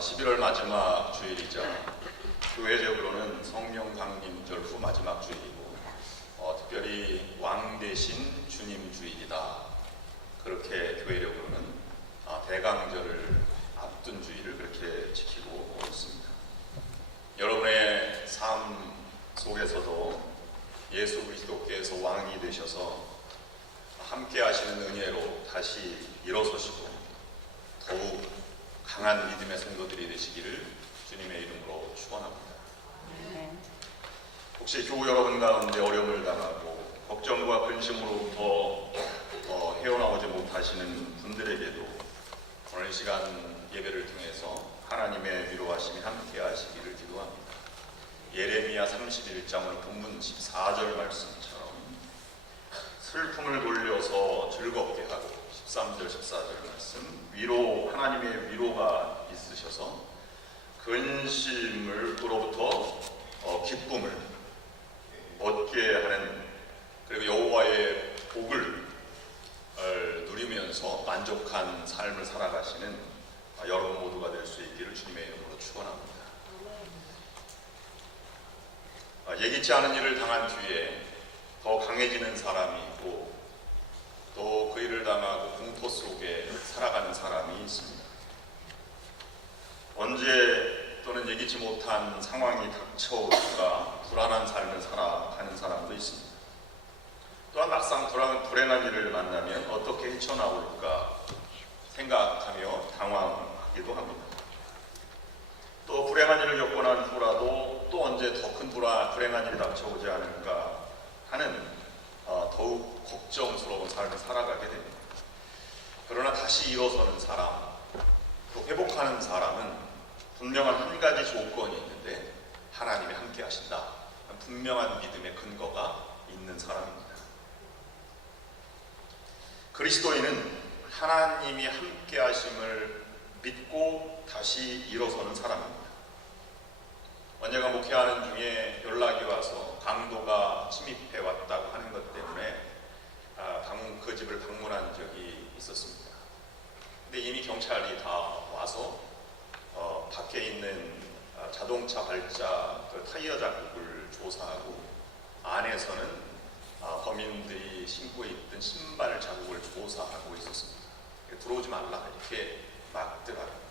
11월 마지막 주일이죠. 교회적으로는 성령 강림절 후 마지막 주일이고 특별히 왕 대신 주님 주일이다. 그렇게 교회적으로는 대강절을 앞둔 주일을 그렇게 지키고 있습니다. 여러분의 삶 속에서도 예수 그리스도께서 왕이 되셔서 함께 하시는 은혜로 다시 일어서시고 더욱 강한 믿음의 성도들이 되시기를 주님의 이름으로 축원합니다. 혹시 교우 여러분 가운데 어려움을 당하고 걱정과 근심으로부터 헤어나오지 못하시는 분들에게도 오늘 이 시간 예배를 통해서 하나님의 위로하심이 함께 하시기를 기도합니다. 예레미야 31장 오늘 본문 14절 말씀처럼 슬픔을 돌려서 즐겁게 하고 13절 14절 말씀 하나님의 위로가 있으셔서 근심으로부터 기쁨을 얻게 하는, 그리고 여호와의 복을 누리면서 만족한 삶을 살아가시는 여러분 모두가 될 수 있기를 주님의 이름으로 축원합니다. 예기치 않은 일을 당한 뒤에 더 강해지는 사람이 있고 또 그 일을 당하고 공포 속에 살아가는 사람이 있습니다. 언제 또는 예기치 못한 상황이 닥쳐올까 불안한 삶을 살아가는 사람도 있습니다. 또한 막상 불행한 일을 만나면 어떻게 헤쳐나올까 생각하며 당황하기도 합니다. 또 불행한 일을 겪고 난 후라도 또 언제 더 큰 불행한 일이 닥쳐오지 않을까 하는 더욱 걱정스러운 삶을 살아가게 됩니다. 그러나 다시 일어서는 사람, 또 회복하는 사람은 분명한 한 가지 조건이 있는데 하나님이 함께 하신다. 분명한 믿음의 근거가 있는 사람입니다. 그리스도인은 하나님이 함께 하심을 믿고 다시 일어서는 사람입니다. 언제가 목회하는 중에 연락이 와서 강도가 침입해 왔다고 하는 것 때문에 그 집을 방문한 적이 있었습니다. 근데 이미 경찰이 다 와서 밖에 있는 자동차 발자 타이어 자국을 조사하고 안에서는 범인들이 신고 있던 신발 자국을 조사하고 있었습니다. 들어오지 말라 이렇게 막더라고요.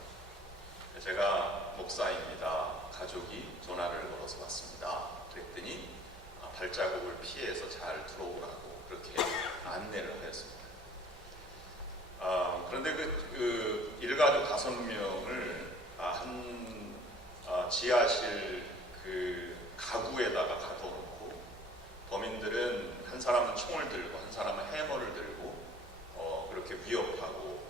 제가 목사입니다. 가족이 전화를 걸어서 왔습니다. 그랬더니 발자국을 피해서 잘 들어오라고 그렇게 안내를 하였습니다. 그런데 그 일가족 5명을 한 지하실 그 가구에다가 가둬놓고 범인들은 한 사람은 총을 들고 한 사람은 해머를 들고 그렇게 위협하고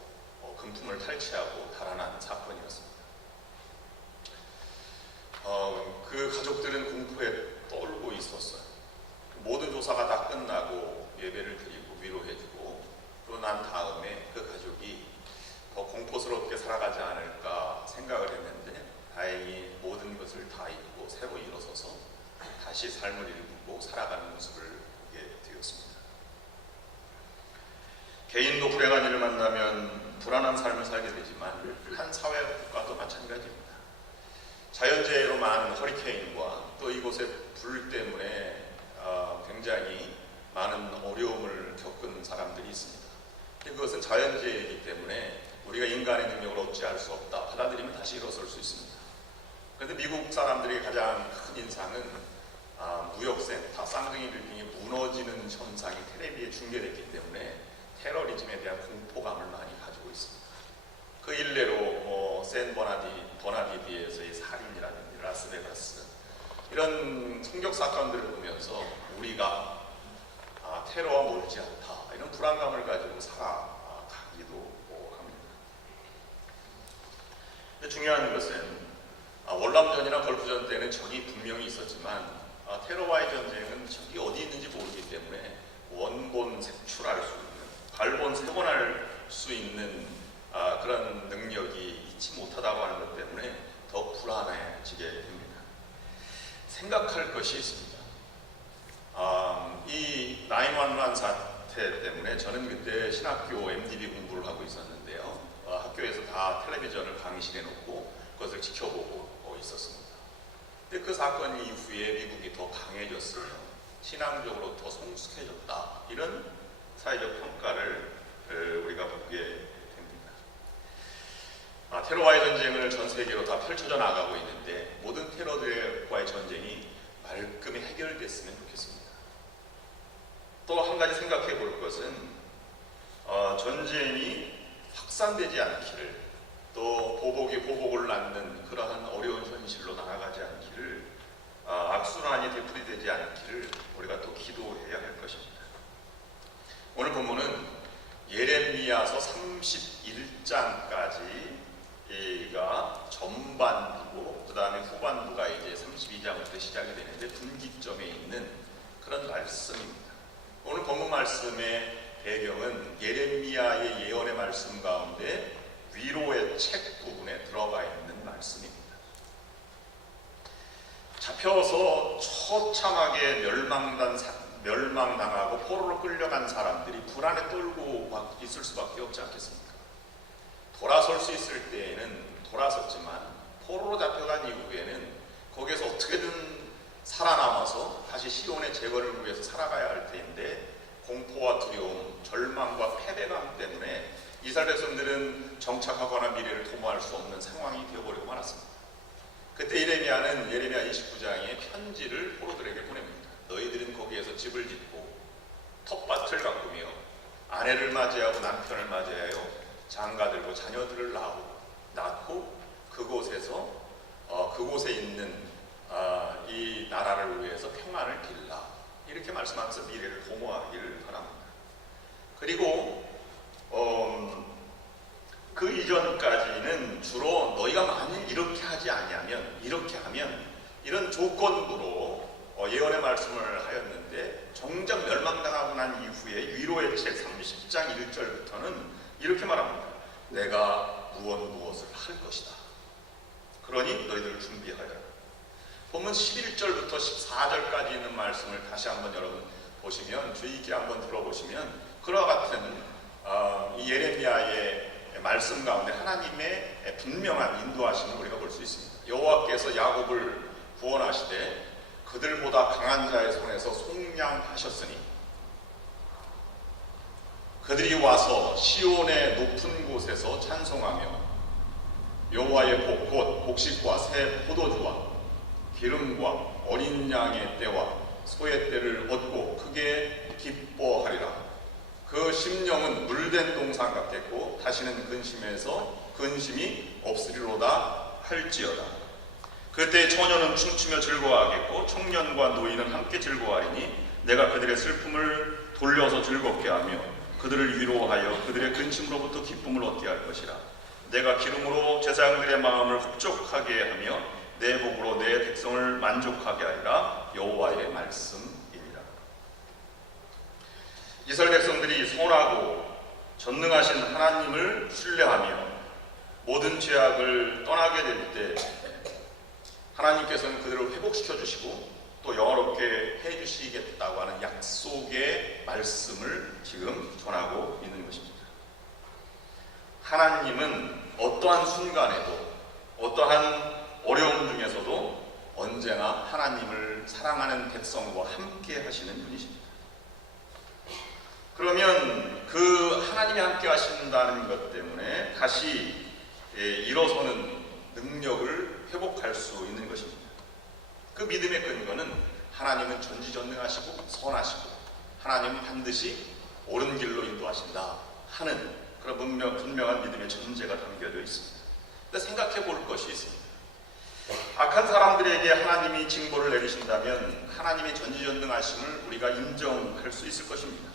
금품을 탈취하고 달아난 사건이었습니다. 그 가족들은 공포에 떨고 있었어요. 모든 조사가 다 끝나고 예배를 드리고 위로해주고 또 난 다음에 그 가족이 더 공포스럽게 살아가지 않을까 생각을 했는데 다행히 모든 것을 다 잊고 새로 일어서서 다시 삶을 일구고 살아가는 모습을 보게 되었습니다. 개인도 불행한 일을 만나면 불안한 삶을 살게 되지만 한 사회 국가도 마찬가지입니다. 자연재해로 많은 허리케인과 또 이곳의 불 때문에 굉장히 많은 어려움을 겪은 사람들이 있습니다. 그것은 자연재해이기 때문에 우리가 인간의 능력을 어찌할 수 없다. 받아들이면 다시 일어설 수 있습니다. 그런데 미국 사람들의 가장 큰 인상은 무역센터, 쌍둥이 빌딩이 무너지는 현상이 텔레비에 중계됐기 때문에 테러리즘에 대한 공포감을 많이 가지고 있습니다. 그 일례로 버나디디에서의 살인이라든지 라스베가스 이런 성격 사건들을 보면서 우리가 테러와 멀지 않다 이런 불안감을 가지고 살아가기도 합니다. 근데 중요한 것은 월남전이나 걸프전 때는 적이 분명히 있었지만 테러와의 전쟁은 적이 어디 있는지 모르기 때문에 원본 색출할 수 있는, 발본 세본할 수 있는 그런 능력이 있지 못하다고 하는 것 때문에 더 불안해지게 됩니다. 생각할 것이 있습니다. 이 911 사태 때문에 저는 그때 신학교 MDB 공부를 하고 있었는데요. 학교에서 다 텔레비전을 강의실에 놓고 그것을 그것을 지켜보고 있었습니다. 근데 그 사건 이후에 미국이 더 강해졌으며 신앙적으로 더 성숙해졌다, 이런 사회적 평가를 우리가 보게 됩니다. 테러와의 전쟁을 전 세계로 다 펼쳐져 나가고 있는데 모든 테러들과의 전쟁이 말끔히 해결됐으면 좋겠습니다. 또 한 가지 생각해 볼 것은 전쟁이 확산되지 않기를, 또 보복이 보복을 낳는 그러한 어려운 현실로 나아가지 않기를, 악순환이 되풀이되지 않기를 우리가 또 기도해야 할 것입니다. 오늘 본문은 예레미야서 31장까지가 전반부고, 그 다음에 후반부가 이제 32장부터 시작이 되는데 분기점에 있는 그런 말씀입니다. 오늘 본문 말씀의 배경은 예레미야의 예언의 말씀 가운데 위로의 책 부분에 들어가 있는 말씀입니다. 잡혀서 처참하게 멸망당하고 포로로 끌려간 사람들이 불안에 떨고 있을 수밖에 없지 않겠습니까? 돌아설 수 있을 때에는 돌아섰지만 포로로 잡혀간 이후에는 거기에서 어떻게든 살아남아서 다시 시온의 재건을 위해서 살아가야 할 때인데, 공포와 두려움, 절망과 패배감 때문에 이스라엘 백성들은 정착하거나 미래를 도모할 수 없는 상황이 되어버리고 말았습니다. 그때 예레미야는 예레미야 29장에 편지를 포로들에게 보냅니다. 너희들은 거기에서 집을 짓고 텃밭을 가꾸며 아내를 맞이하고 남편을 맞이하여 장가들고 자녀들을 낳고 그곳에 있는 이 나라를 위해서 평안을 빌라, 이렇게 말씀하면서 미래를 도모하기를 바랍니다. 그리고 그 이전까지는 주로 너희가 만일 이렇게 하지 아니하면, 이렇게 하면, 이런 조건부로 예언의 말씀을 하였는데, 정작 멸망당하고 난 이후에 위로의 책 30장 1절부터는 이렇게 말합니다. 내가 무엇을 할 것이다. 그러니 너희들 준비하여라. 본문 11절부터 14절까지 있는 말씀을 다시 한번 여러분 보시면, 주의 깊게 한번 들어보시면 그와 같은 이 예레미야의 말씀 가운데 하나님의 분명한 인도하심을 우리가 볼 수 있습니다. 여호와께서 야곱을 구원하시되 그들보다 강한 자의 손에서 속량하셨으니 그들이 와서 시온의 높은 곳에서 찬송하며 여호와의 복 곧 곡식과 새 포도주와 기름과 어린 양의 떼와 소의 떼를 얻고 크게 기뻐하리라. 그 심령은 물된 동산 같겠고 다시는 근심이 없으리로다 할지어다. 그때 처녀는 춤추며 즐거워하겠고 청년과 노인은 함께 즐거워하리니 내가 그들의 슬픔을 돌려서 즐겁게 하며 그들을 위로하여 그들의 근심으로부터 기쁨을 얻게 할 것이라. 내가 기름으로 제사장들의 마음을 흡족하게 하며 내 복으로 내 백성을 만족하게 하리라. 여호와의 말씀이니라. 이스라엘 백성들이 선하고 전능하신 하나님을 신뢰하며 모든 죄악을 떠나게 될 때 하나님께서는 그들을 회복시켜 주시고 또 영화롭게 해주시겠다고 하는 약속의 말씀을 지금 전하고 있는 것입니다. 하나님은 어떠한 순간에도 어떠한 어려움 중에서도 언제나 하나님을 사랑하는 백성과 함께 하시는 분이십니다. 그러면 그 하나님이 함께 하신다는 것 때문에 다시 일어서는 능력을 회복할 수 있는 것입니다. 그 믿음의 근거는 하나님은 전지전능하시고 선하시고 하나님은 반드시 옳은 길로 인도하신다 하는 그런 분명한 믿음의 전제가 담겨져 있습니다. 근데 생각해 볼 것이 있습니다. 악한 사람들에게 하나님이 징벌을 내리신다면 하나님의 전지전능하심을 우리가 인정할 수 있을 것입니다.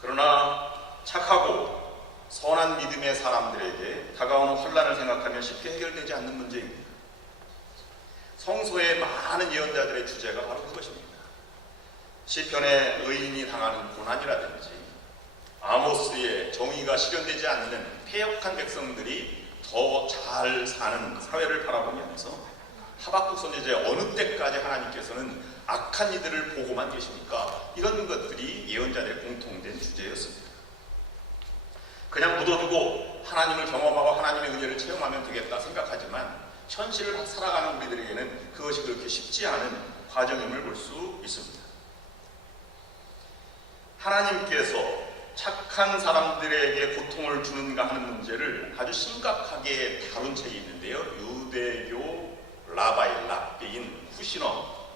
그러나 착하고 선한 믿음의 사람들에게 다가오는 환난을 생각하면 쉽게 해결되지 않는 문제입니다. 성서의 많은 예언자들의 주제가 바로 그것입니다. 시편의 의인이 당하는 고난이라든지 아모스의 정의가 실현되지 않는 패역한 백성들이 더 잘 사는 사회를 바라보면서 하박국 선지자의 어느 때까지 하나님께서는 악한 이들을 보고만 계십니까? 이런 것들이 예언자들의 공통된 주제였습니다. 그냥 묻어두고 하나님을 경험하고 하나님의 은혜를 체험하면 되겠다 생각하지만 현실을 살아가는 우리들에게는 그것이 그렇게 쉽지 않은 과정임을 볼 수 있습니다. 하나님께서 착한 사람들에게 고통을 주는가 하는 문제를 아주 심각하게 다룬 책이 있는데요. 유대교 라바이 랍비인 쿠시너,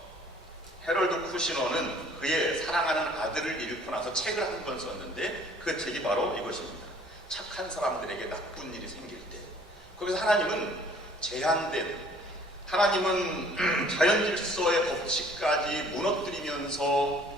헤럴드 쿠시너는 그의 사랑하는 아들을 잃고 나서 책을 한 권 썼는데 그 책이 바로 이것입니다. 착한 사람들에게 나쁜 일이 생길 때, 거기서 하나님은 제한된, 하나님은 자연 질서의 법칙까지 무너뜨리면서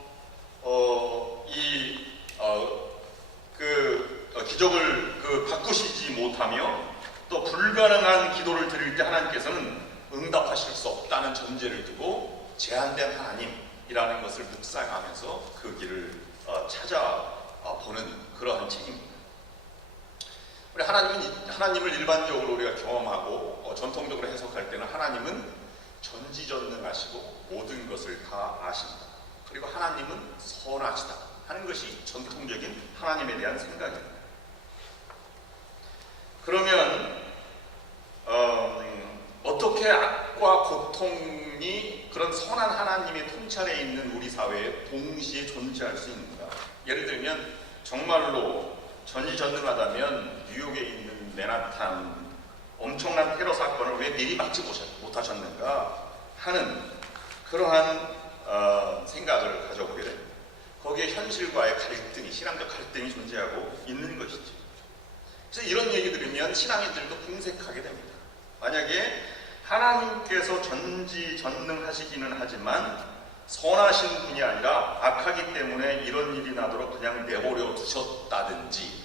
기적을 바꾸시지 못하며 또 불가능한 기도를 드릴 때 하나님께서는 응답하실 수 없다는 전제를 두고 제한된 하나님이라는 것을 묵상하면서 그 길을 찾아보는 그러한 책입니다. 우리 하나님을 일반적으로 우리가 경험하고 전통적으로 해석할 때는 하나님은 전지전능하시고 모든 것을 다 아신다, 그리고 하나님은 선하시다 하는 것이 전통적인 하나님에 대한 생각입니다. 그러면 어떻게 악과 고통이 그런 선한 하나님의 통찰에 있는 우리 사회에 동시에 존재할 수 있는가? 예를 들면 정말로 전지전능하다면 뉴욕에 있는 맨하탄 엄청난 테러 사건을 왜 미리 막지 못하셨는가 하는 그러한 생각을 가져보게 됩니다. 거기에 현실과의 갈등이, 신앙적 갈등이 존재하고 있는 것이죠. 그래서 이런 얘기 들으면 신앙인들도 궁색하게 됩니다. 만약에 하나님께서 전지전능하시기는 하지만 선하신 분이 아니라 악하기 때문에 이런 일이 나도록 그냥 내버려 두셨다든지,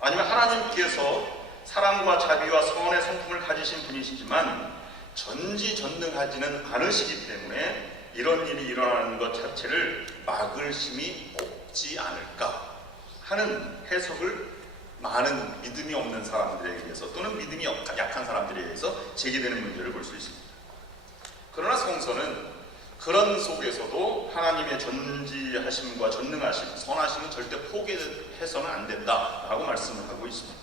아니면 하나님께서 사랑과 자비와 선의 성품을 가지신 분이시지만 전지전능하지는 않으시기 때문에 이런 일이 일어나는 것 자체를 막을 힘이 없지 않을까 하는 해석을 많은 믿음이 없는 사람들에 의해서 또는 믿음이 약한 사람들에 의해서 제기되는 문제를 볼 수 있습니다. 그러나 성서는 그런 속에서도 하나님의 전지하심과 전능하심, 선하심은 절대 포기해서는 안 된다라고 말씀을 하고 있습니다.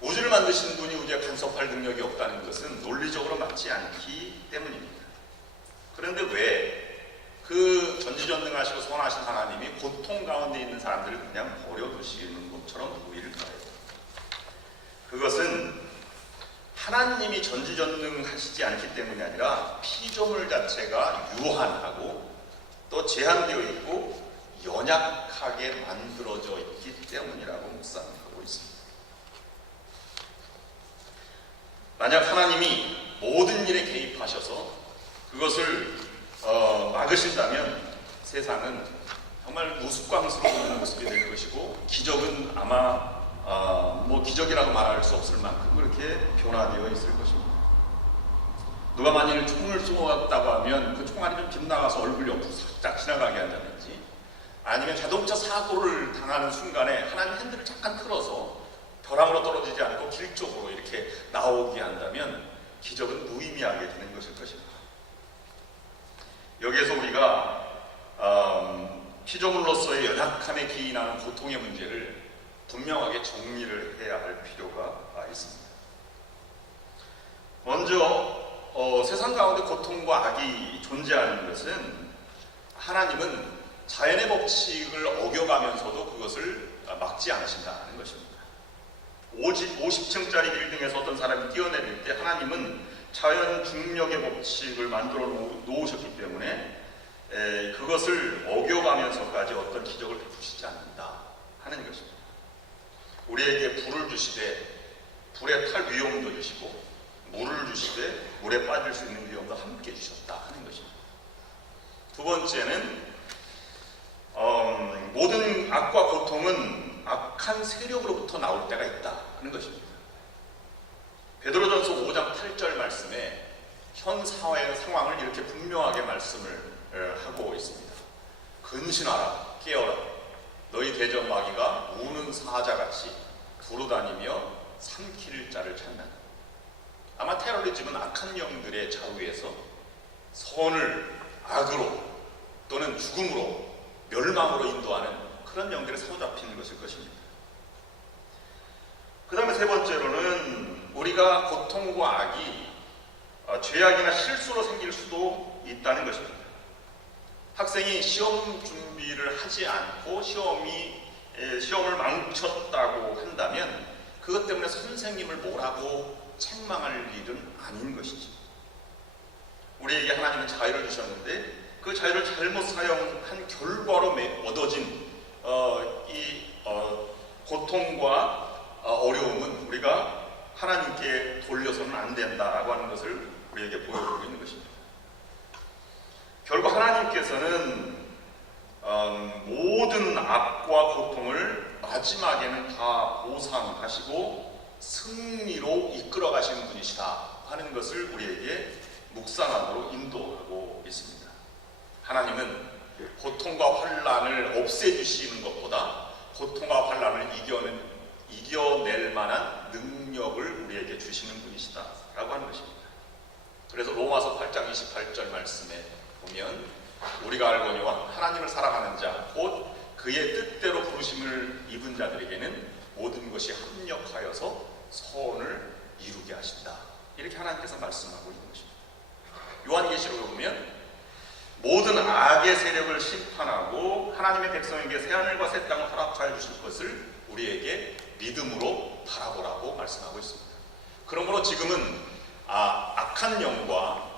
우주를 만드신 분이 우주에 간섭할 능력이 없다는 것은 논리적으로 맞지 않기 때문입니다. 그런데 왜 그 전지전능하시고 선하신 하나님이 고통 가운데 있는 사람들을 그냥 버려두시는 것처럼 보일까요? 그것은 하나님이 전지전능하시지 않기 때문이 아니라 피조물 자체가 유한하고 또 제한되어 있고 연약하게 만들어져 있기 때문이라고 묵상하고 있습니다. 만약 하나님이 모든 일에 개입하셔서 그것을 막으신다면 세상은 정말 우스꽝스러운 모습이 될 것이고 기적은 아마 기적이라고 말할 수 없을 만큼 그렇게 변화되어 있을 것입니다. 누가 만일 총을 쏘았다고 하면 그 총알이 좀 빗나가서 얼굴 옆으로 살짝 지나가게 한다든지, 아니면 자동차 사고를 당하는 순간에 하나님 핸들을 잠깐 틀어서 벼랑으로 떨어지지 않고 길 쪽으로 이렇게 나오게 한다면 기적은 무의미하게 되는 것일 것입니다. 여기에서 우리가 피조물로서의 연약함에 기인하는 고통의 문제를 분명하게 정리를 해야 할 필요가 있습니다. 먼저 세상 가운데 고통과 악이 존재하는 것은 하나님은 자연의 법칙을 어겨가면서도 그것을 막지 않으신다는 것입니다. 50층짜리 빌딩에서 어떤 사람이 뛰어내릴 때 하나님은 자연 중력의 법칙을 만들어 놓으셨기 때문에 그것을 어겨가면서까지 어떤 기적을 베푸시지 않는다 하는 것입니다. 우리에게 불을 주시되 불에 탈 위험도 주시고 물을 주시되 물에 빠질 수 있는 위험도 함께 주셨다 하는 것입니다. 두 번째는 모든 악과 고통은 악한 세력으로부터 나올 때가 있다 하는 것입니다. 베드로전서 5장 8절 말씀에 현 사회의 상황을 이렇게 분명하게 말씀을 하고 있습니다. 근신하라, 깨어라. 너희 대적 마귀가 우는 사자같이 두루다니며 삼킬 자를 찾는. 아마 테러리즘은 악한 영들의 자루에서 선을 악으로 또는 죽음으로 멸망으로 인도하는 그런 영들에 사로잡히는 것일 것입니다. 그 다음에 세 번째로는 우리가 우리가 고통과 악이 죄악이나 실수로 생길 수도 있다는 것입니다. 학생이 시험 준비를 하지 않고 시험을 망쳤다고 한다면 그것 때문에 선생님을 뭐라고 책망할 일은 아닌 것이죠. 우리에게 하나님은 자유를 주셨는데 그 자유를 잘못 사용한 결과로 얻어진 고통과 어려움은 우리가 하나님께 돌려서는 안 된다라고 하는 것을 우리에게 보여주고 있는 것입니다. 결국 하나님께서는 모든 악과 고통을 마지막에는 다 보상하시고 승리로 이끌어 가시는 분이시다 하는 것을 우리에게 묵상하도록 인도하고 있습니다. 하나님은 고통과 환난을 없애주시는 것보다 고통과 환난을 이겨낼 만한 능력을 우리에게 주시는 분이시다라고 하는 것입니다. 그래서 로마서 8장 28절 말씀에 보면 우리가 알거니와 하나님을 사랑하는 자 곧 그의 뜻대로 부르심을 입은 자들에게는 모든 것이 합력하여서 선을 이루게 하신다. 이렇게 하나님께서 말씀하고 있는 것입니다. 요한계시록에 보면 모든 악의 세력을 심판하고 하나님의 백성에게 새하늘과 새 땅을 허락하여 주실 것을 우리에게 믿음으로 바라보라고 말씀하고 있습니다. 그러므로 지금은 악한 영과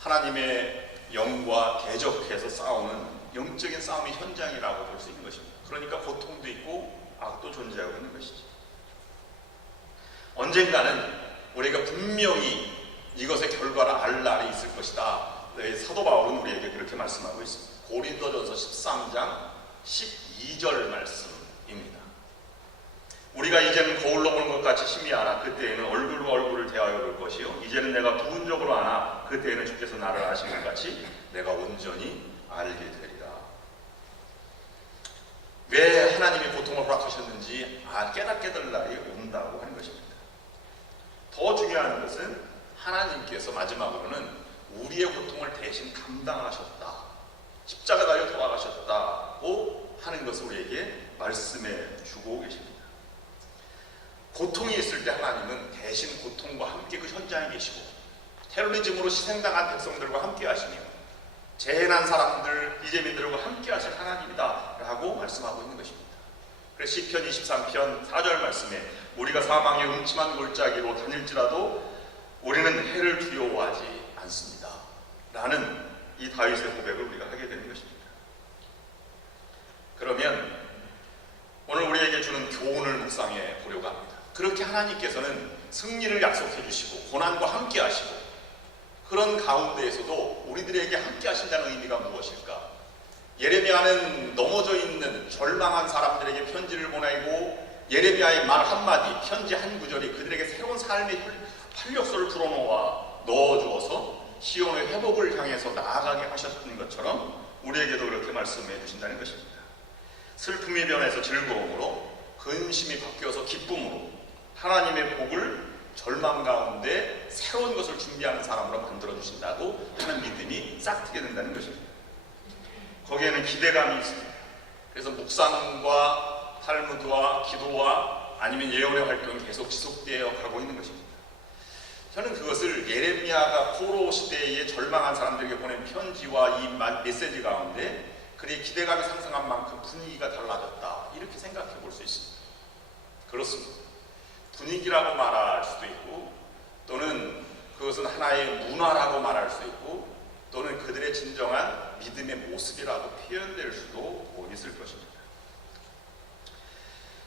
하나님의 영과 대적해서 싸우는 영적인 싸움의 현장이라고 볼 수 있는 것입니다. 그러니까 고통도 있고 악도 존재하고 있는 것이죠. 언젠가는 우리가 분명히 이것의 결과를 알 날이 있을 것이다. 사도 바울은 우리에게 그렇게 말씀하고 있습니다. 고린도전서 13장 12절 말씀입니다. 우리가 이제는 거울로 보는 것 같이 심히 알아. 그때에는 얼굴과 얼굴을 대하여 볼 것이요. 이제는 내가 부분적으로 아나. 그때에는 주께서 나를 아신 것 같이 내가 온전히 알게 되리라. 왜 하나님이 고통을 허락하셨는지 깨닫게 될 날이 온다고 하는 것입니다. 더 중요한 것은 하나님께서 마지막으로는 우리의 고통을 대신 감당하셨다. 십자가 달려 돌아가셨다고 하는 것을 우리에게 말씀해 주고 계십니다. 고통이 있을 때 하나님은 대신 고통과 함께 그 현장에 계시고 테러리즘으로 희생당한 백성들과 함께 하시며 재해난 사람들, 이재민들과 함께 하실 하나님이다 라고 말씀하고 있는 것입니다. 그래서 시편 23편 4절 말씀에 우리가 사망의 음침한 골짜기로 다닐지라도 우리는 해를 두려워하지 않습니다 라는 이 다윗의 고백을 우리가 하게 되는 것입니다. 그러면 오늘 우리에게 주는 교훈을 묵상해 보려고 합니다. 그렇게 하나님께서는 승리를 약속해 주시고 고난과 함께 하시고 그런 가운데에서도 우리들에게 함께 하신다는 의미가 무엇일까? 예레미야는 넘어져 있는 절망한 사람들에게 편지를 보내고 예레미야의 말 한마디, 편지 한 구절이 그들에게 새로운 삶의 활력소를 불어넣어 넣어주어서 시온의 회복을 향해서 나아가게 하셨던 것처럼 우리에게도 그렇게 말씀해 주신다는 것입니다. 슬픔이 변해서 즐거움으로, 근심이 바뀌어서 기쁨으로 하나님의 복을 절망 가운데 새로운 것을 준비하는 사람으로 만들어주신다고 하는 믿음이 싹트게 된다는 것입니다. 거기에는 기대감이 있습니다. 그래서 묵상과 탈무드와 기도와 아니면 예언의 활동이 계속 지속되어 가고 있는 것입니다. 저는 그것을 예레미야가 포로 시대에 절망한 사람들에게 보낸 편지와 이 메시지 가운데 그의 기대감이 상승한 만큼 분위기가 달라졌다 이렇게 생각해 볼 수 있습니다. 그렇습니다. 분위기라고 말할 수도 있고 또는 그것은 하나의 문화라고 말할 수 있고 또는 그들의 진정한 믿음의 모습이라고 표현될 수도 있을 것입니다.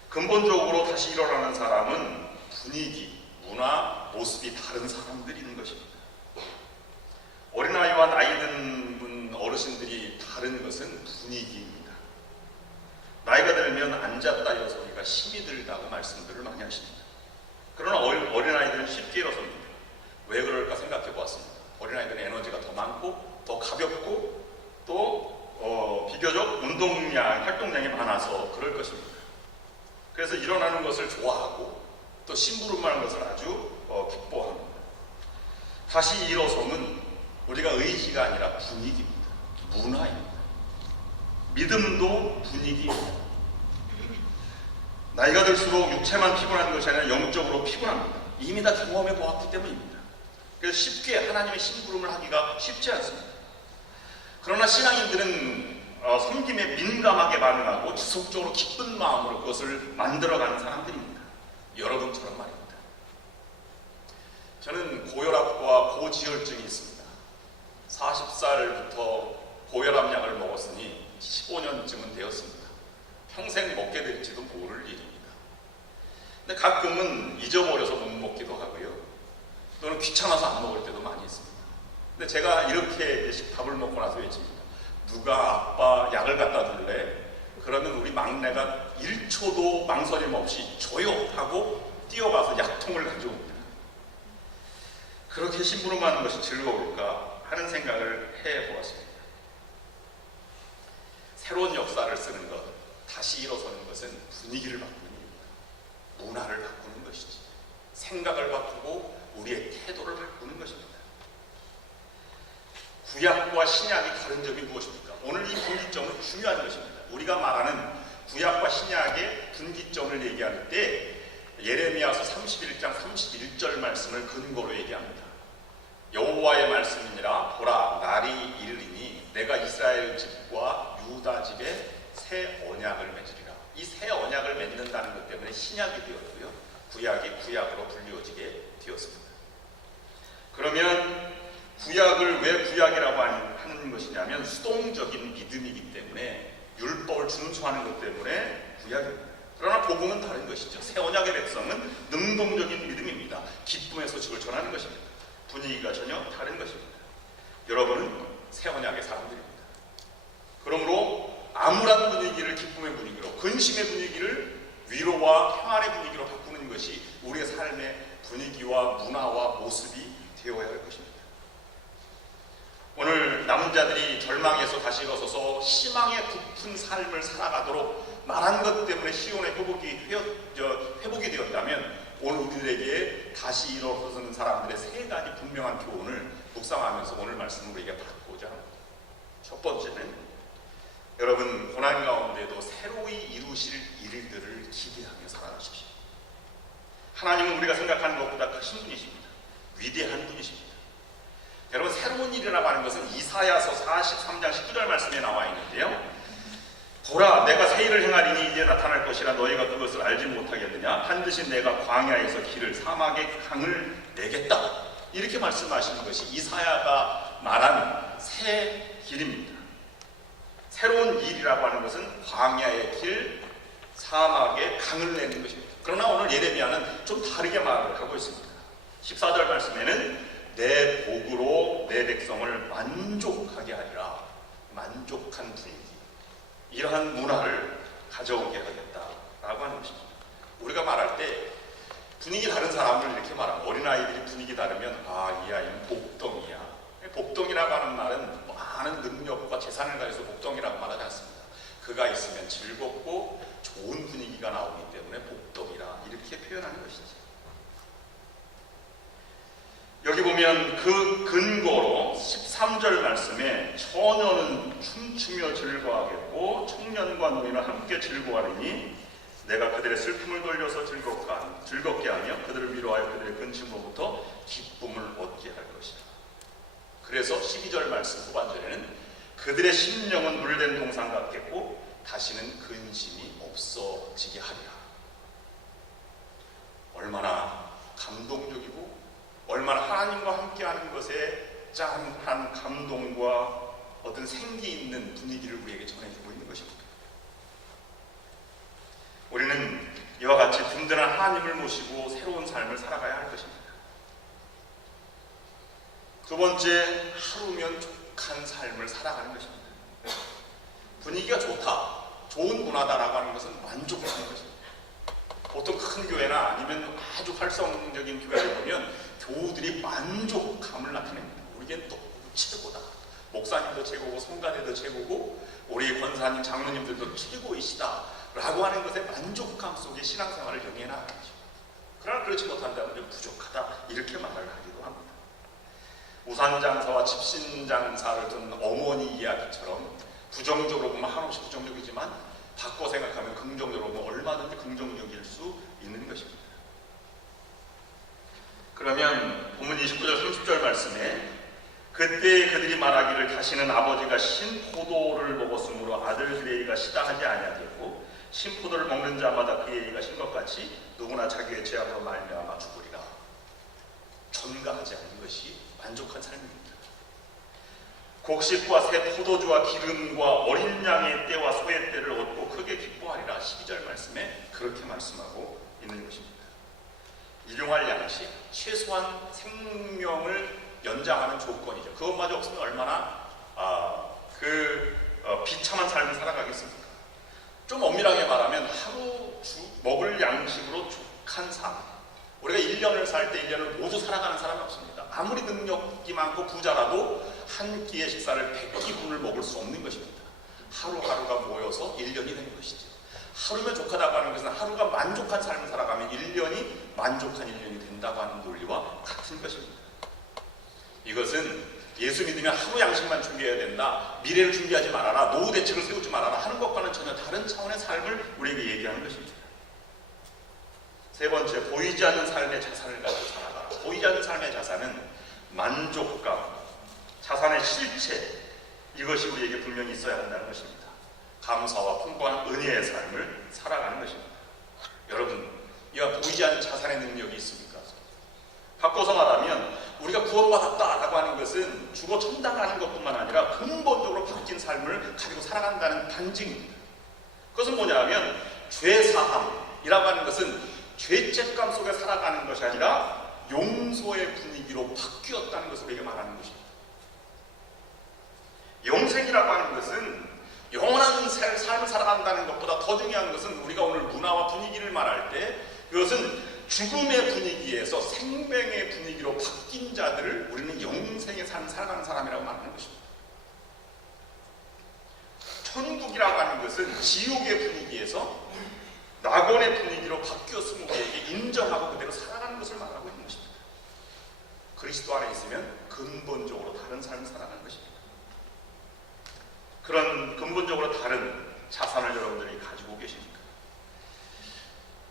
근본적으로 다시 일어나는 사람은 분위기, 문화, 모습이 다른 사람들인 것입니다. 어린아이와 나이 든 어르신들이 다른 것은 분위기입니다. 나이가 들면 앉았다 일어서기가 힘이 들다고 말씀들을 많이 하십니다. 그러나 어린아이들은 쉽게 일어섭니다. 왜 그럴까 생각해 보았습니다. 어린아이들은 에너지가 더 많고 더 가볍고 또 비교적 활동량이 많아서 그럴 것입니다. 그래서 일어나는 것을 좋아하고 또 심부름하는 것을 아주 기뻐합니다. 다시 일어섬은 우리가 의지가 아니라 분위기입니다. 문화입니다. 믿음도 분위기입니다. 나이가 들수록 육체만 피곤한 것이 아니라 영적으로 피곤합니다. 이미 다 경험해 보았기 때문입니다. 그래서 쉽게 하나님의 심부름을 하기가 쉽지 않습니다. 그러나 신앙인들은 섬김에 민감하게 반응하고 지속적으로 기쁜 마음으로 그것을 만들어가는 사람들입니다. 여러분처럼 말입니다. 저는 고혈압과 고지혈증이 있습니다. 40살부터 고혈압 약을 먹었으니 15년쯤은 되었습니다. 평생 먹게 될지도 모를 일입니다. 근데 가끔은 잊어버려서 못 먹기도 하고요. 또는 귀찮아서 안 먹을 때도 많이 있습니다. 근데 제가 이렇게 밥을 먹고 나서 외칩니다. 누가 아빠 약을 갖다 줄래? 그러면 우리 막내가 1초도 망설임 없이 줘요 하고 뛰어가서 약통을 가져옵니다. 그렇게 심부름하는 것이 즐거울까 하는 생각을 해보았습니다. 새로운 역사를 쓰는 것, 다시 일어서는 것은 분위기를 바꾸는 일입니다. 문화를 바꾸는 것이지, 생각을 바꾸고 우리의 태도를 바꾸는 것입니다. 구약과 신약이 다른 점이 무엇입니까? 오늘 이 분기점은 중요한 것입니다. 우리가 말하는 구약과 신약의 분기점을 얘기할 때 예레미야서 31장 31절 말씀을 근거로 얘기합니다. 여호와의 말씀이니라 보라 날이 이르리니 내가 이스라엘 집과 유다 집에 새 언약을 맺으리라. 이 새 언약을 맺는다는 것 때문에 신약이 되었고요. 구약이 구약으로 불리워지게 되었습니다. 그러면 구약을 왜 구약이라고 하는 것이냐면 수동적인 믿음이기 때문에 율법을 준수하는 것 때문에 구약입니다. 그러나 복음은 다른 것이죠. 새 언약의 백성은 능동적인 믿음입니다. 기쁨의 소식을 전하는 것입니다. 분위기가 전혀 다른 것입니다. 여러분은 새 언약의 사람들입니다. 그러므로 암울한 분위기를 기쁨의 분위기로, 근심의 분위기를 위로와 평안의 분위기로 바꾸는 것이 우리의 삶의 분위기와 문화와 모습이 되어야 할 것입니다. 오늘 남은 자들이 절망에서 다시 일어서서 희망의 깊은 삶을 살아가도록 말한 것 때문에 시온의 회복이 되었다면 오늘 우리들에게 다시 일어서는 사람들의 세 가지 분명한 교훈을 묵상하면서 오늘 말씀을 우리에게 받고자 합니다. 첫 번째는 여러분 고난 가운데도 새로이 이루실 일들을 기대하며 살아가십시오. 하나님은 우리가 생각하는 것보다 크신 분이십니다. 위대한 분이십니다. 여러분 새로운 일이라고 하는 것은 이사야서 43장 19절 말씀에 나와 있는데요. 보라 내가 새 일을 행하리니 이제 나타날 것이라 너희가 그것을 알지 못하겠느냐. 반드시 내가 광야에서 길을 사막의 강을 내겠다. 이렇게 말씀하시는 것이 이사야가 말한 새 길입니다. 새로운 일이라고 하는 것은 광야의 길, 사막의 강을 내는 것입니다. 그러나 오늘 예레미야는 좀 다르게 말을 하고 있습니다. 14절 말씀에는 내 복으로 내 백성을 만족하게 하리라. 만족한 분위기, 이러한 문화를 가져오게 하겠다라고 하는 것입니다. 우리가 말할 때 분위기 다른 사람을 이렇게 말하면 어린아이들이 분위기 다르면 이 아이는 복덩이야. 복덩이라고 하는 말은 많은 능력과 재산을 가져서 복덩이라고 말하지 않습니다. 그가 있으면 즐겁고 좋은 분위기가 나오기 때문에 복덩이라 이렇게 표현하는 것이지. 여기 보면 그 근거로 13절 말씀에 처녀는 춤추며 즐거워하겠고 청년과 노인은 함께 즐거워하리니 내가 그들의 슬픔을 돌려서 즐겁게 하며 그들을 위로하여 그들의 근심으로부터 기쁨을 얻게 할 것이다. 그래서 12절 말씀 후반절에는 그들의 심령은 물된 동산 같겠고 다시는 근심이 없어지게 하리라. 얼마나 감동적이고 얼마나 하나님과 함께하는 것에 짠한 감동과 어떤 생기 있는 분위기를 우리에게 전해주고 있는 것입니다. 우리는 이와 같이 든든한 하나님을 모시고 새로운 삶을 살아가야 할 것입니다. 두 번째, 하루면 족한 삶을 살아가는 것입니다. 분위기가 좋다, 좋은 문화다라고 하는 것은 만족하는 것입니다. 보통 큰 교회나 아니면 아주 활성적인 교회를 보면 교우들이 만족감을 나타냅니다. 우리겐 또 최고다. 목사님도 최고고 성가대도 최고고 우리 권사님 장로님들도 최고이시다 라고 하는 것에 만족감 속에 신앙생활을 영위해 나가는 것입니다. 그러나 그렇지 못한다면 좀 부족하다 이렇게 말을 하기도 합니다. 우산장사와 집신장사를 둔 어머니 이야기처럼 부정적으로 보면 한없이 부정적이지만 바꿔 생각하면 긍정적으로 보면 얼마든지 긍정적일 수 있는 것입니다. 그러면 본문 29절 30절 말씀에 그때 그들이 말하기를 다시는 아버지가 신포도를 먹었으므로 아들들의 이가 시당하지 아니하겠고 신포도를 먹는 자마다 그의 이가 신 것 같이 누구나 자기의 죄악으로 말미암아 죽으리라. 전가하지 않는 것이 만족한 삶입니다. 곡식과 새 포도주와 기름과 어린 양의 떼와 소의 떼를 얻고 크게 기뻐하리라. 12절 말씀에 그렇게 말씀하고 있는 것입니다. 일용할 양식, 최소한 생명을 연장하는 조건이죠. 그것마저 없으면 얼마나 비참한 삶을 살아가겠습니까? 좀 엄밀하게 말하면 하루 먹을 양식으로 족한 삶. 우리가 1년을 살 때 1년을 모두 살아가는 사람이 없습니다. 아무리 능력이 많고 부자라도 한 끼의 식사를 100끼분을 먹을 수 없는 것입니다. 하루하루가 모여서 1년이 되는 것이죠. 하루면 족하다고 하는 것은 하루가 만족한 삶을 살아가면 1년이 만족한 1년이 된다고 하는 논리와 같은 것입니다. 이것은 예수 믿으면 하루 양식만 준비해야 된다, 미래를 준비하지 말아라, 노후 대책을 세우지 말아라 하는 것과는 전혀 다른 차원의 삶을 우리에게 얘기하는 것입니다. 세 번째, 보이지 않는 삶의 자산을 가지고 살아가라. 보이지 않는 삶의 자산은 만족감, 자산의 실체, 이것이 우리에게 분명히 있어야 한다는 것입니다. 감사와 풍부한 은혜의 삶을 살아가는 것입니다. 여러분, 이와 보이지 않는 자산의 능력이 있습니까? 바꿔서 말하면 우리가 구원받았다라고 하는 것은 죽어 천당 가는 것뿐만 아니라 근본적으로 바뀐 삶을 가지고 살아간다는 반증입니다. 그것은 뭐냐면 죄사함이라고 하는 것은 죄책감 속에 살아가는 것이 아니라 용서의 분위기로 바뀌었다는 것을 우리에게 말하는 것입니다. 영생이라고 하는 것은 영원한 삶을 살아간다는 것보다 더 중요한 것은 우리가 오늘 문화와 분위기를 말할 때 그것은 죽음의 분위기에서 생명의 분위기로 바뀐 자들을 우리는 영생의 삶을 살아가는 사람이라고 말하는 것입니다. 천국이라고 하는 것은 지옥의 분위기에서 낙원의 분위기로 바뀌었음을 우리에게 인정하고 그대로 살아가는 것을 말하고 있는 것입니다. 그리스도 안에 있으면 근본적으로 다른 삶을 살아가는 것입니다. 그런 근본적으로 다른 자산을 여러분들이 가지고 계십니까?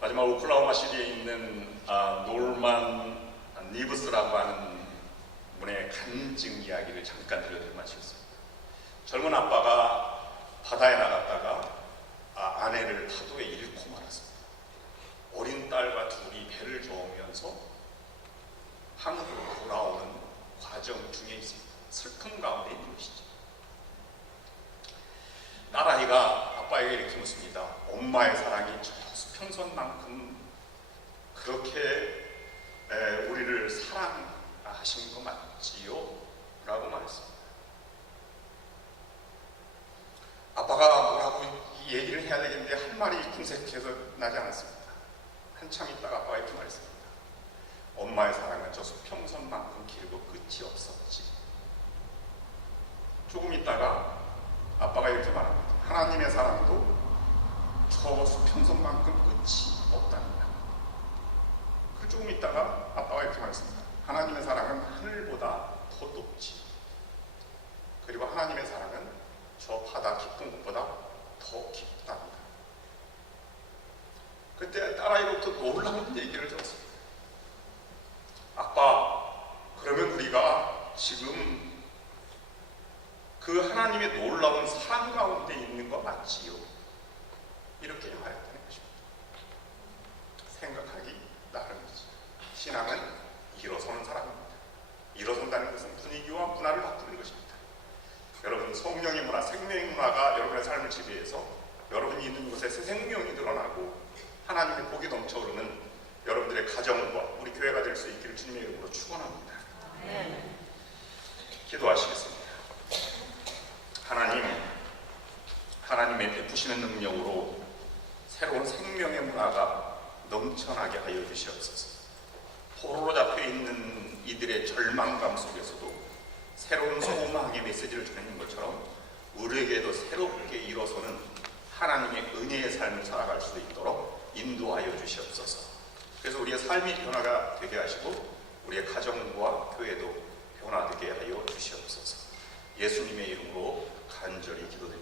마지막 오클라호마 시리에 있는 놀만 니브스라고 하는 분의 간증 이야기를 잠깐 들려드리고 마치겠습니다. 젊은 아빠가 바다에 나갔다가 아내를 파도에 잃고 말았습니다. 어린 딸과 둘이 배를 저으면서 한국으로 돌아오는 과정 중에 있습니다. 슬픔 가운데 있는 것이죠. 딸아이가 아빠에게 이렇게 묻습니다. 엄마의 사랑이 저 수평선만큼 그렇게 우리를 사랑하신 거 맞지요? 라고 말했습니다. 아빠가 뭐라고 얘기를 해야 되겠는데 할 말이 궁색해서 나지 않았습니다. 한참 있다가 아빠가 이렇게 말했습니다. 엄마의 사랑은 저 수평선만큼 길고 끝이 없었지. 조금 있다가 아빠가 이렇게 말합니다. 하나님의 사랑도 저 수평선만큼 끝이 없답니다. 그 조금 있다가 아빠가 이렇게 말했습니다. 하나님의 사랑은 하늘보다 더 높지. 그리고 하나님의 사랑은 저 바다 깊은 곳보다 더 깊답니다. 그때 딸아이로부터 놀라운 얘기를 들었습니다. 아빠, 그러면 우리가 지금 그 하나님의 놀라운 사랑 가운데 있는 거 맞지요? 이렇게 말했다는 것입니다. 생각하기 나름이지. 신앙은 일어서는 사람입니다. 일어선다는 것은 분위기와 문화를 바꾸는 것입니다. 여러분, 성령의 문화, 생명의 문화가 여러분의 삶을 지배해서 여러분이 있는 곳에 새 생명이 드러나고 하나님의 복이 넘쳐오르는 여러분들의 가정과 우리 교회가 될 수 있기를 주님의 이름으로 축원합니다. 기도하시겠습니다. 하나님의 베푸시는 능력으로 새로운 생명의 문화가 넘쳐나게 하여 주시옵소서. 포로로 잡혀있는 이들의 절망감 속에서도 새로운 소망의 메시지를 전하는 것처럼 우리에게도 새롭게 일어서는 하나님의 은혜의 삶을 살아갈 수 있도록 인도하여 주시옵소서. 그래서 우리의 삶이 변화가 되게 하시고 우리의 가정과 교회도 변화되게 하여 주시옵소서. 예수님의 이름으로 간절히 기도드립니다.